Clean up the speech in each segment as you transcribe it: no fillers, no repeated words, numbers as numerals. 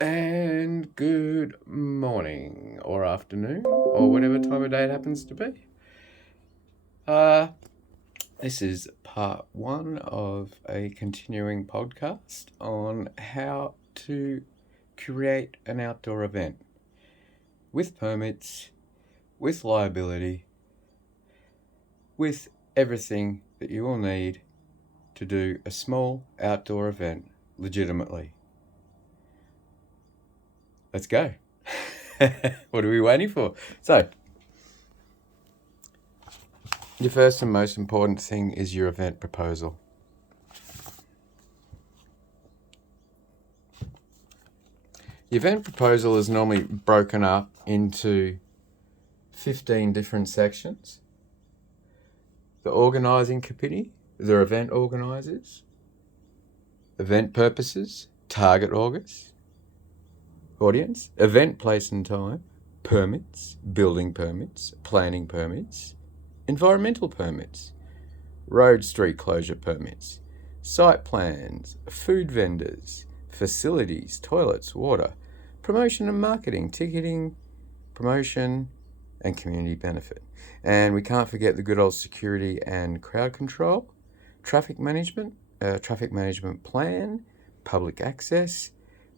And good morning or afternoon or whatever time of day it happens to be. Uh, this is part one of a continuing podcast on how to create an outdoor event with permits, with liability, with everything that you will need to do a small outdoor event legitimately. Let's go. What are we waiting for? So, your first and most important thing is your event proposal. The event proposal is normally broken up into 15 different sections. The organising committee, the event organisers, event purposes, target audience, event place and time, permits, building permits, planning permits, environmental permits, road street closure permits, site plans, food vendors, facilities, toilets, water, promotion and marketing, ticketing, promotion, and community benefit. And we can't forget the good old security and crowd control, traffic management plan, public access,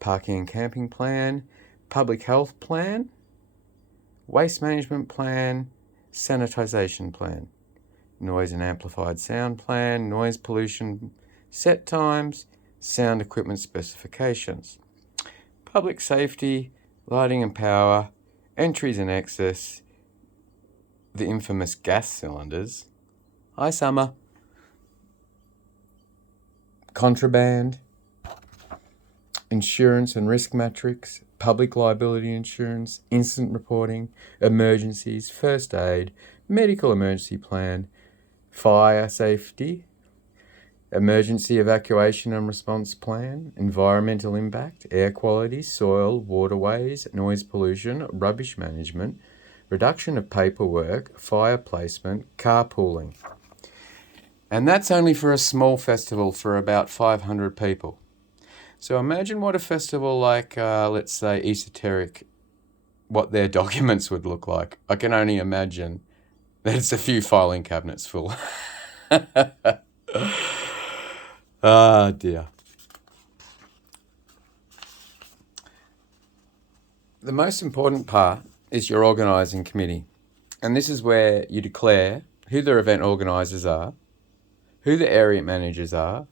parking and camping plan, public health plan, waste management plan, sanitisation plan, noise and amplified sound plan, noise pollution set times, sound equipment specifications, public safety, lighting and power, entries and exits, the infamous gas cylinders, hi summer, contraband, insurance and risk matrix, public liability insurance, incident reporting, emergencies, first aid, medical emergency plan, fire safety, emergency evacuation and response plan, environmental impact, air quality, soil, waterways, noise pollution, rubbish management, reduction of paperwork, fire placement, carpooling. And that's only for a small festival for about 500 people. So imagine what a festival like, let's say, Esoteric, what their documents would look like. I can only imagine that it's a few filing cabinets full. Ah, dear. The most important part is your organising committee. And this is where you declare who the event organisers are, who the area managers are,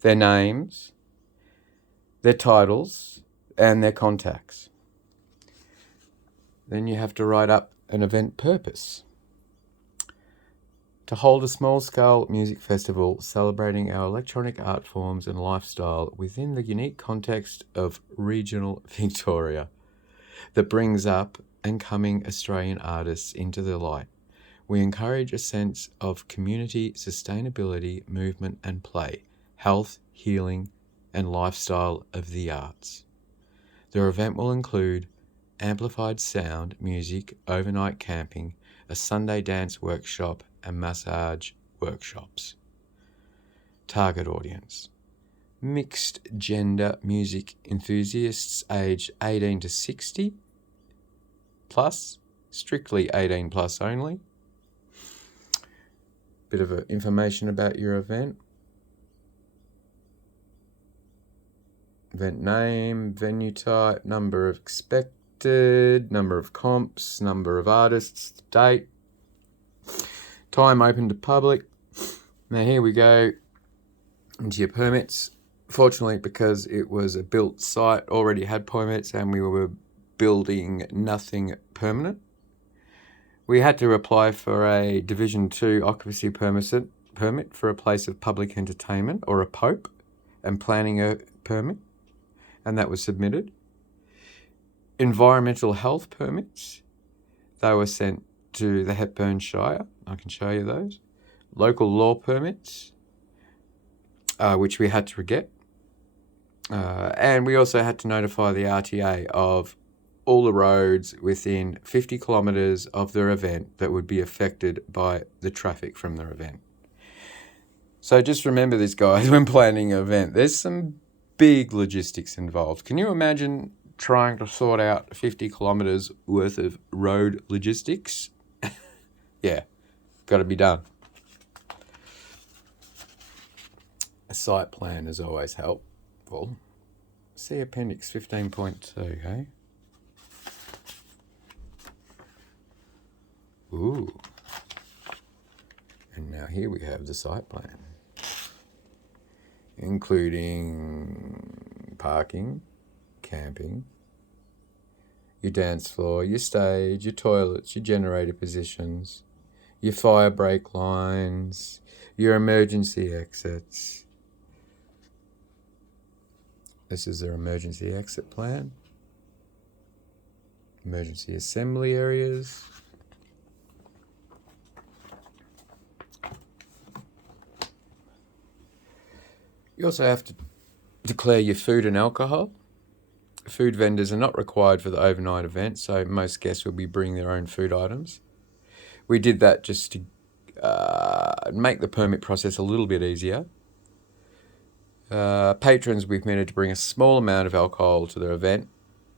their names, their titles, and their contacts. Then you have to write up an event purpose. To hold a small-scale music festival celebrating our electronic art forms and lifestyle within the unique context of regional Victoria that brings up and coming Australian artists into the light. We encourage a sense of community, sustainability, movement and play, health, healing, and lifestyle of the arts. Their event will include amplified sound, music, overnight camping, a Sunday dance workshop, and massage workshops. Target audience: mixed gender music enthusiasts aged 18 to 60 plus, strictly 18 plus only. Bit of information about your event. Event name, venue type, number of expected, number of comps, number of artists, date, time open to public. Now here we go into your permits. Fortunately, because it was a built site, already had permits and we were building nothing permanent, we had to apply for a Division 2 occupancy permit for a place of public entertainment, or a POPE, and planning a permit, and that was submitted. Environmental health permits, they were sent to the Hepburn Shire. I can show you those. Local law permits, which we had to get. And we also had to notify the RTA of all the roads within 50 kilometres of their event that would be affected by the traffic from their event. So just remember this, guys, when planning an event. There's some big logistics involved. Can you imagine trying to sort out 50 kilometres worth of road logistics? Yeah, got to be done. A site plan is always helpful. See Appendix 15.2, hey? Ooh. And now here we have the site plan, including parking, camping, your dance floor, your stage, your toilets, your generator positions, your fire break lines, your emergency exits. This is their emergency exit plan. Emergency assembly areas. You also have to declare your food and alcohol. Food vendors are not required for the overnight event, so most guests will be bringing their own food items. We did that just to make the permit process a little bit easier. Patrons we've permitted to bring a small amount of alcohol to their event,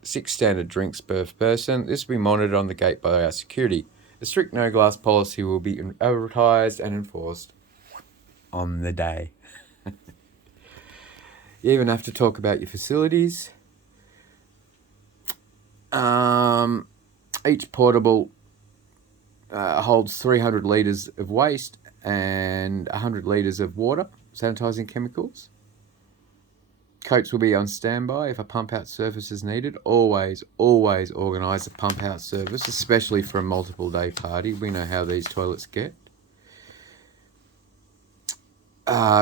6 standard drinks per person. This will be monitored on the gate by our security. A strict no glass policy will be advertised and enforced on the day. You even have to talk about your facilities. Each portable holds 300 litres of waste and 100 litres of water, sanitising chemicals. Coats will be on standby if a pump-out service is needed. Always organise a pump-out service, especially for a multiple-day party. We know how these toilets get.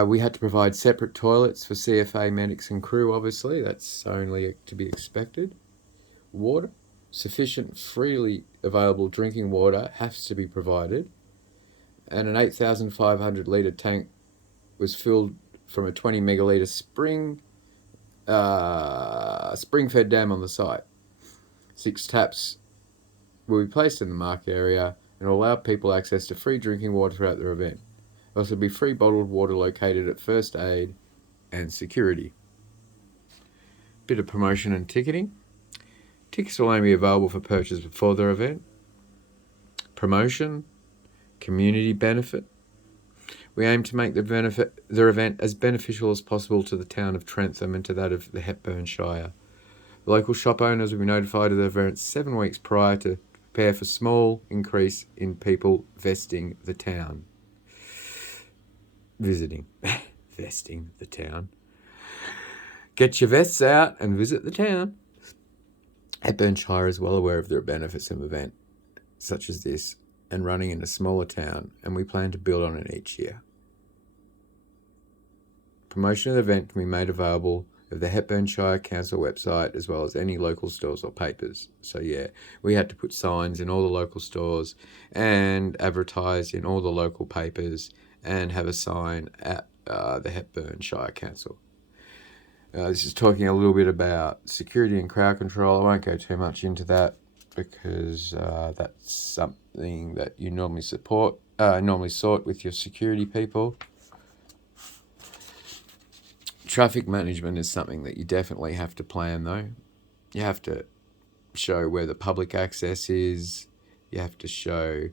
We had to provide separate toilets for CFA medics and crew, obviously. That's only to be expected. Water. Sufficient freely available drinking water has to be provided. And an 8,500 litre tank was filled from a 20 megalitre spring-fed dam on the site. 6 taps will be placed in the market area and will allow people access to free drinking water throughout their event. There will also be free bottled water located at first aid and security. Bit of promotion and ticketing. Tickets will only be available for purchase before their event. Promotion, community benefit. We aim to make their event as beneficial as possible to the town of Trentham and to that of the Hepburn Shire. The local shop owners will be notified of the event 7 weeks prior to prepare for small increase in people vesting the town. Vesting the town. Get your vests out and visit the town. Hepburn Shire is well aware of the benefits of an event such as this and running in a smaller town, and we plan to build on it each year. Promotion of the event can be made available of the Hepburn Shire Council website as well as any local stores or papers. So yeah, we had to put signs in all the local stores and advertise in all the local papers and have a sign at the Hepburn Shire Council. This is talking a little bit about security and crowd control. I won't go too much into that because that's something that you normally sort with your security people. Traffic management is something that you definitely have to plan though. You have to show where the public access is. You have to show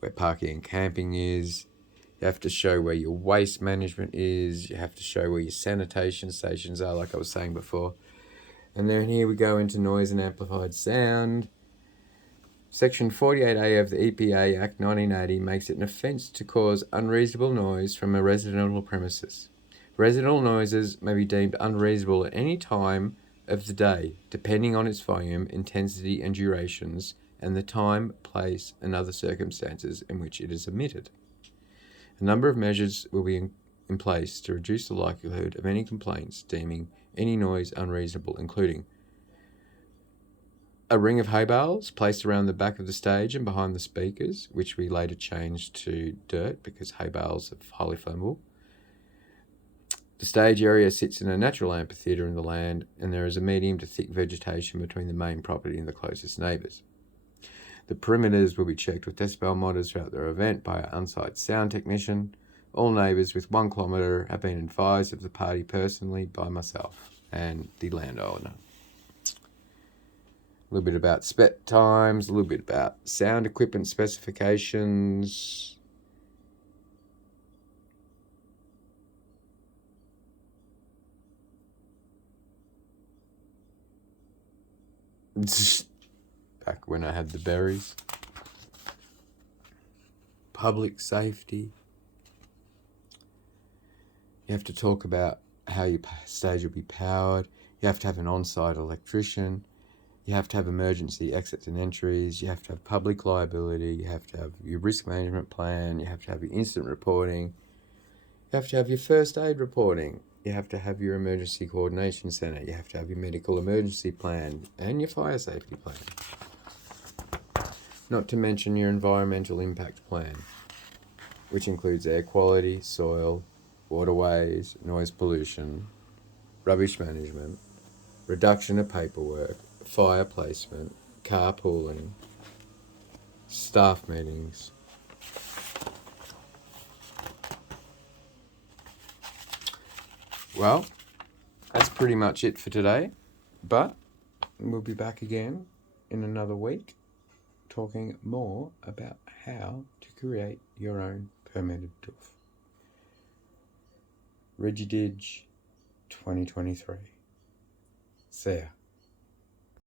where parking and camping is. You have to show where your waste management is. You have to show where your sanitation stations are, like I was saying before. And then here we go into noise and amplified sound. Section 48A of the EPA Act 1980 makes it an offence to cause unreasonable noise from a residential premises. Residential noises may be deemed unreasonable at any time of the day, depending on its volume, intensity and durations, and the time, place and other circumstances in which it is emitted. A number of measures will be in place to reduce the likelihood of any complaints deeming any noise unreasonable, including a ring of hay bales placed around the back of the stage and behind the speakers, which we later changed to dirt because hay bales are highly flammable. The stage area sits in a natural amphitheatre in the land, and there is a medium to thick vegetation between the main property and the closest neighbours. The perimeters will be checked with decibel monitors throughout their event by our on-site sound technician. All neighbours with 1 kilometre have been advised of the party personally by myself. and the landowner. A little bit about spec times, a little bit about sound equipment specifications. Back when I had the berries. Public safety. You have to talk about how your stage will be powered. You have to have an on-site electrician. You have to have emergency exits and entries. You have to have public liability. You have to have your risk management plan. You have to have your incident reporting. You have to have your first aid reporting. You have to have your emergency coordination centre. You have to have your medical emergency plan and your fire safety plan. Not to mention your environmental impact plan, which includes air quality, soil, waterways, noise pollution, rubbish management, reduction of paperwork, fire placement, carpooling, staff meetings. Well, that's pretty much it for today, but we'll be back again in another week talking more about how to create your own permitted doof. Regididge 2023. See ya.